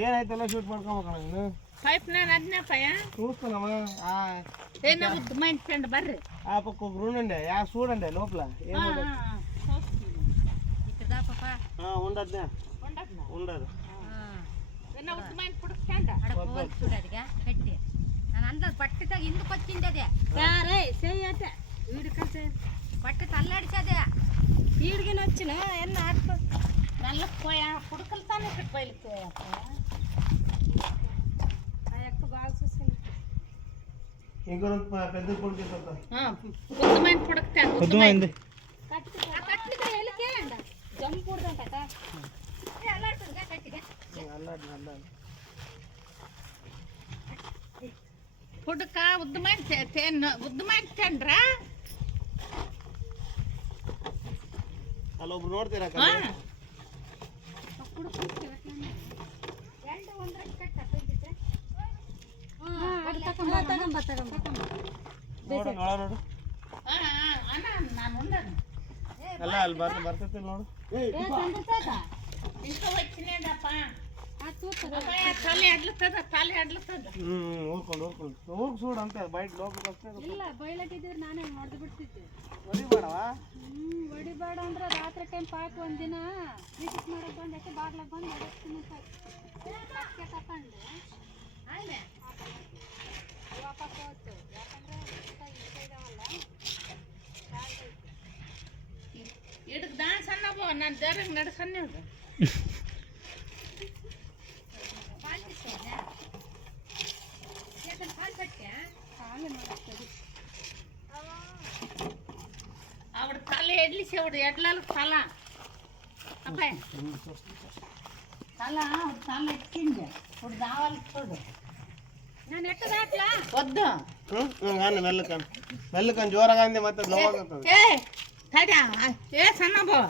ಏನಾಯ್ತಲ್ಲ ಶೂಟ್ ಮಾಡ್ಕೊಬೇಕಣ್ಣ ನೀನು ಪೈಪ್ ನಾನು ಅದನ್ನಪ್ಪಯ್ಯ చూస్తున్నామా ఏనా మా ఇంటి ఫ్రెండ్ బర్రె ఆ పక్క ఒక రూమ్ ఉండే యా చూడండి లోపల ఏముండదు ఇక్కడ దా పాప ఉండదు ఉండదు ఏనా మా ఇంటి పుడుస్తాండ అడ పోల్ చూడదిగా కట్టి ನಾನು ಅಂದದ ಬಟ್ಟೆದಾಗ ಹಿಂದಕ್ಕೆ వచ్చిండದೆ ಯಾರೇ ಸೇಯತೆ వీడికసే బట్టె తల్లాడిసదే వీడికి నచ్చిన ఎన్న ఆడుకో నల్లకి పోయా పుడకలతానే ఇక్కడ బయలుపోయాక ఆ యొక్క బాగా చూసింది ఇంకొక పెద్ద పొడికి బుద్ధమైన పుడకతే బుద్ధమైంది కట్టిగా ఎలికే అండ జంపూడదంట అల్లాడుతుందిగా కట్టిగా అల్లాడి పుడక ఉద్దమైన తిండ్రా ಅಲ್ಲ ಒಬ್ರು ನೋಡ್ತೀರಾ ನೋಡು ಅಲ್ಲ ಅಲ್ಲಿ ಬರ್ತೈತಿ ನೋಡು ఇంకా వచ్చినేదప్ప తల ఎడ్లుతుంది ఊరుకోండి ఊరికి చూడు అంతే బయట లోపలికి వస్తే ಇಲ್ಲ ಬಯಲಾಗಿದ್ದೀರಿ ನಾನೇ ಹೊಡೆದು ಬಿಡ್ತಿದ್ದೆ ಹೊಡಿಬೇಡವಾ ಹೊಡಿಬೇಡ ಅಂದ್ರೆ ರಾತ್ರಿ ಟೈಮ್ ಪಾಯ್ತು ಒಂದಿನ ವಿಸಿಟ್ ಮಾಡಕ್ಕೆ ಬಂದೈತೆ ಬಾಗ್ಲಾಗ ಬಂದು ಹೊಡೆಸ್ತೀನಿ ತಕೊಂಡು ಆಮೇಲೆ ವಾಪಸ್ ಹೋಯ್ತು ಯಾಕಂದ್ರೆ ಇದಾವಲ್ಲ ಇಡಕ್ ದಾನ್ ಸಣ್ಣ ನಾನು ದೇವ್ರಿಗೆ ನಡ್ಸನ್ನೇ ఆవిడ తల ఎడ్లిసేవాడు ఎడ్లాలు తల అబ్బాయి తల తల ఎక్కింది ఇప్పుడు దావాలి చూడు ನಾನು ಎಟ್ಟು ದಾಟ್ಲಾ వద్దు మెల్లకని జోరగా అంది ಮತ್ತೆ లోపలికి ఏ తడా ఏ సన్నబో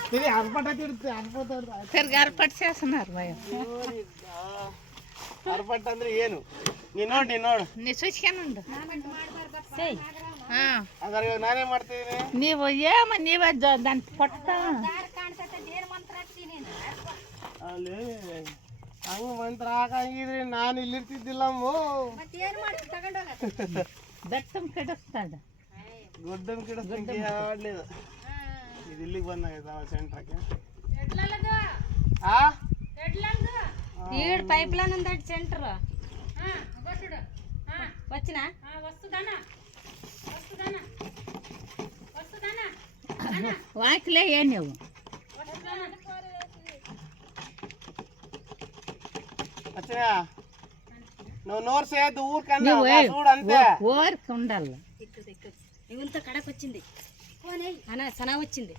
తిరిగి అరపట తిరిగి అరపట్టు చేస్తున్నారు భయం ಅರ್ಪಟ್ ಅಂದ್ರೆ ಏನು ನೀನ್ ನೋಡು ನೀ ಸೂಚಿಕೆನುಂಡು ಅದ್ರ ನಾನೇ ಮಾಡ್ತಿದ್ದೀನಿ ನೀವು ನೀವೇ దాని పొట్ట ಅಲ್ಲಿ ಹಂಗ ಮಂತ್ರ ಹಾಕಂಗಿದ್ರಿ ನಾನು ಇಲ್ಲಿರ್ತಿದ್ದಿಲ್ಲಮ್ಮ ಬೆಟ್ಟಂ ಕೆಡಿಸ್ತಾಡ ಗೊಡ್ಡನ್ ಕಿಡಿಸ್ತೀನಿ ಆಡ್ಲಿಲ್ಲ ಇದು ಇಲ್ಲಿಗೆ ಬಂದಾಗ ಸೆಂಟ್ರಕ್ಕೆ ఈడు పైప్ లైన్ ఉందట సెంటర్ వచ్చినా వాకిలే ఏ నువ్వు వచ్చినా నువ్వు నోరు చేయద్దు ఊరికన్నా చూడు అంతే ఊరికి ఉండాలి ఇంత కడకు వచ్చింది సనా వచ్చింది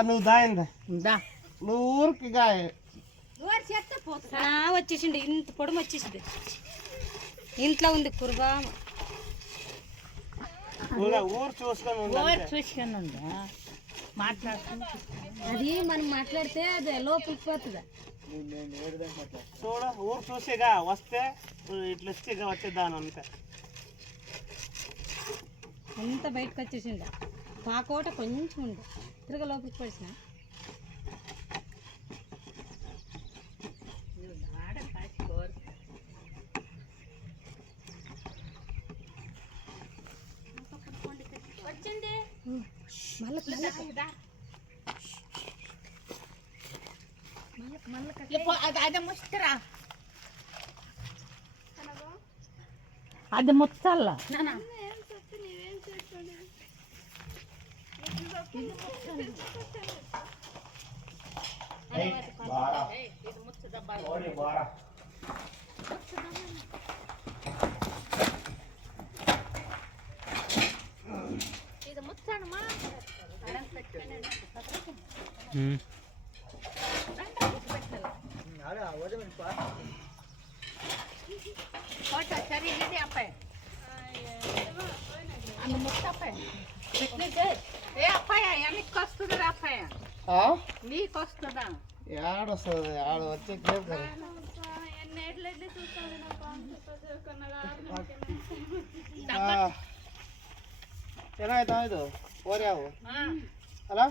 నువ్వు దాయిందా నువ్వు ఊరికి గాయ సనా వచ్చేసింది ఇంత పొడుము వచ్చేసింది ఇంట్లో ఉంది కుర్బా ఊరు చూసుకొని ఉందా అది మనం మాట్లాడితే అది లోపలికి పోతుందా చూడ ఊరు చూసేగా వస్తే ఇట్లా వచ్చేగా వచ్చేదాను అంతే అంత బయటకు వచ్చేసింది కాకోట కొంచెం ఉంది తిరగ లోపలికి పడిసిన అది ముస్తరా అది ముచ్చల్ల ఇది ముచ్చ డబ్బా ఇది ముచ్చనమా ಫೋಟೋ ಸರಿ ಇದೆ ಅಪ್ಪ ಅಂದ ಮುತ್ತಪ್ಪ ఏ అప్పయ్య ఎన్నికి వస్తుందిరా అప్పయ్య నీకు వస్తుందా ఏడొస్తుంది ఆడ వచ్చే ಏನಾಯ್ತು ಇದು ಓರಿ ಯಾವ ಅಲ್ಲ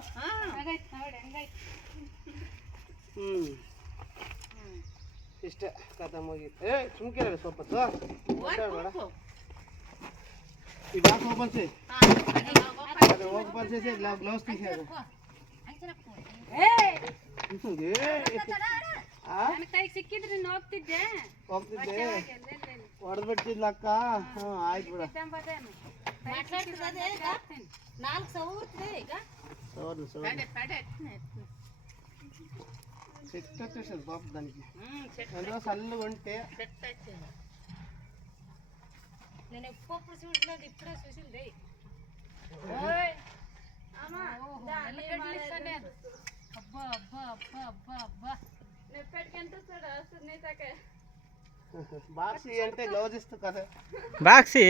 ಇಷ್ಟೇ ಕಥೆ ಮುಗೀತು. ಸುಮ್ಕೆ ಸ್ವಲ್ಪ ಬೇಡ ಈ ಬ್ಯಾಗ್ ಓಪನ್ చేయి అది ఓపెన్ చేసి గ్లౌస్ తీసేది ನನ್ನ ಕೈಗೆ ಸಿಕ್ಕಿದ್ರೆ ನೀನು ಹೋಗ್ತಿದ್ದೆ ಹೊಡೆದ್ಬಿಡ್ತಿದ್ಲ ಅಕ್ಕ. ಆಯ್ತು ಬಿಡ సెట్ వచ్చేసేది పాప దానికి. అందులో సల్లు ఉంటే నేను ఎప్పుడు చూడలేదు, ఇప్పుడే చూసింది. అబ్బా అబ్బా అబ్బా అబ్బా అబ్బా బాక్సీ అంటే గ్లౌజ్ ఇస్తూ కదా. బాక్సీ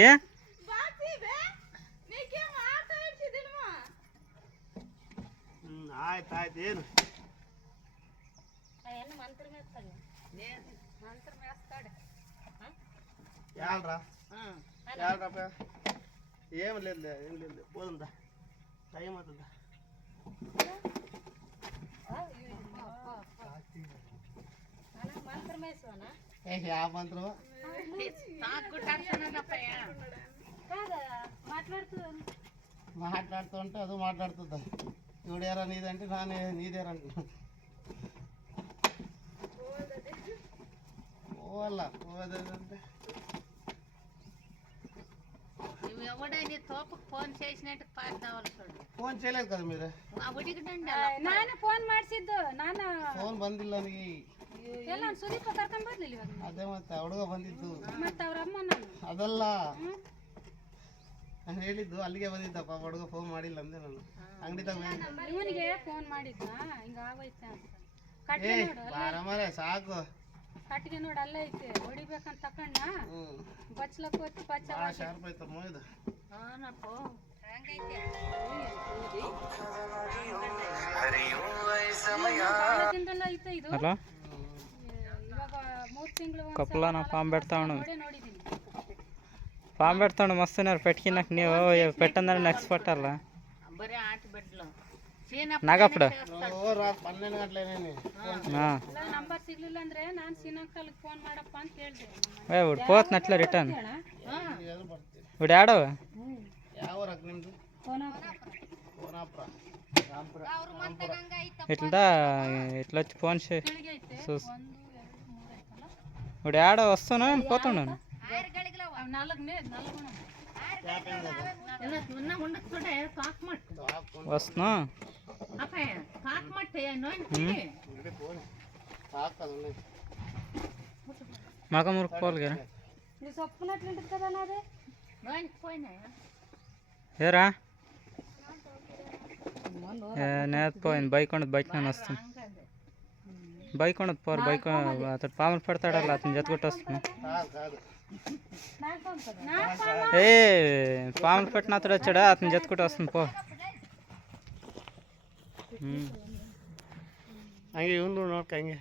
ಆಯ್ತು ಆಯ್ತು. ಏನು అవన్నీ మంత్రం వేస్తాడు, మంత్రం వేస్తాడు. యాడ్రా ఏం లేదు పోతుందా టైం అవుతుందా. మంత్రం వేసావనా? ఆ మంత్రం మాట్లాడుతుంటే అది మాట్లాడుతుందా. ఇవిడేరా నీదంటే నానే నీదేరా పోవాలా పోదంటే ఎవడైనా తోపకు ఫోన్ చేసినట్టు పాడతావాలి చూడు. ಫೋನ್ చేయలేదు కదా మీరు. ನಾನು ಫೋನ್ ಮಾಡಿಸಿದ್ದು ನಾನು ಫೋನ್ ಬಂದಿಲ್ಲ ನನಗೆ. ಎಲ್ಲ ಸುದೀಪ ಕರ್ಕೊಂಡ್ ಬರ್ಲಿಲ್ಲ ಇವಾಗ. ಅದೇ ಮತ್ತೆ ಹುಡುಗ ಬಂದಿದ್ದು. ಮತ್ತೆ ಅವ್ರ ಅಮ್ಮ ನಾನು ಅದಲ್ಲ ನಾನು ಹೇಳಿದ್ದು ಅಲ್ಲಿಗೆ ಬಂದಿದ್ದಪ್ಪ. ಹುಡುಗ ಫೋನ್ ಮಾಡಿಲ್ಲ ಅಂದೆ ನಾನು ಅಂಗಡಿದಾಗ. ಇವನಿಗೆ ಫೋನ್ ಮಾಡಿದ್ದ ಹಿಂಗ ಆಗೋಯ್ತೆ ಅಂತ. ಏ ಕಟ್ಟಿಗೆ ನೋಡು ಬಾರಮಾರೆ ಸಾಕು. ಕಟ್ಟಿಗೆ ನೋಡು ಅಲ್ಲೇ ಐತೆ ಹೊಡಿಬೇಕಂತ ತಕೊಂಡ ಬಚ್ಲಕ್ ಹೋಯ್ತು ಬಚ್ಚ ಭಾಳ ಶಾರ್ಪ್ ಐತಮ್ಮ ಇದು. ದಿನದಲ್ಲ ಐತೆ ಇದು. హలో ಇವಾಗ 3 ತಿಂಗಳು కప్పులో పాము పెడతాను ನೋಡಿದೀನಿ. పాము పెడతాను మస్తున్నారు పెట్టుకి నాకు ನೀವು పెట్టందని ఎక్స్పర్ట్ అಲ್ಲ నాగప్పుడు ರಾತ್ 12 ಗಂಟೆನೇನೆ ನಂಬರ್ ಸಿಗ್ಲಿಲ್ಲ ಅಂದ್ರೆ ನಾನು ಸೀನಂಕಲ್ ಫೋನ್ ಮಾಡಪ್ಪ ಅಂತ ಹೇಳ್ದೆ. ఇప్పుడు పోతున్నట్లే రిటర్న్ ఇప్పుడు ఆడవ ಯಾವ ಊರಾಗ ನಿಮ್ದು? ಕೋನಾಪುರ. ఇట్లా ఇట్లా వచ్చి ఫోన్ చే ಬೆಳಿಗ್ಗೆ ಐತೆ 1 2 3 ಐತಲ್ಲ. ఇప్పుడు ఆడ వస్తున్నాను పోతున్నాను. 4 వస్తున్నా మగ మురుకుపోవాలి కదా. నువ్వు చెప్పుకున్నట్లుంటుంది కదా నాదే. ఏరా నేత పోయింది బైక్ ఉండదు. బైక్ నేను వస్తాను. బైక్ ఉండదు పోరు. బైక్ అతను పాములు పెడతాడಲ್ಲ అతను జతగొట్టి వస్తున్నాను. ఏ పాములు పెట్టిన అతడు వచ్చాడా అతను జతగొట్టి వస్తుంది పో. ಹಂಗೆ ಇವನು ನೋಡ್ಕ ಹಂಗೆ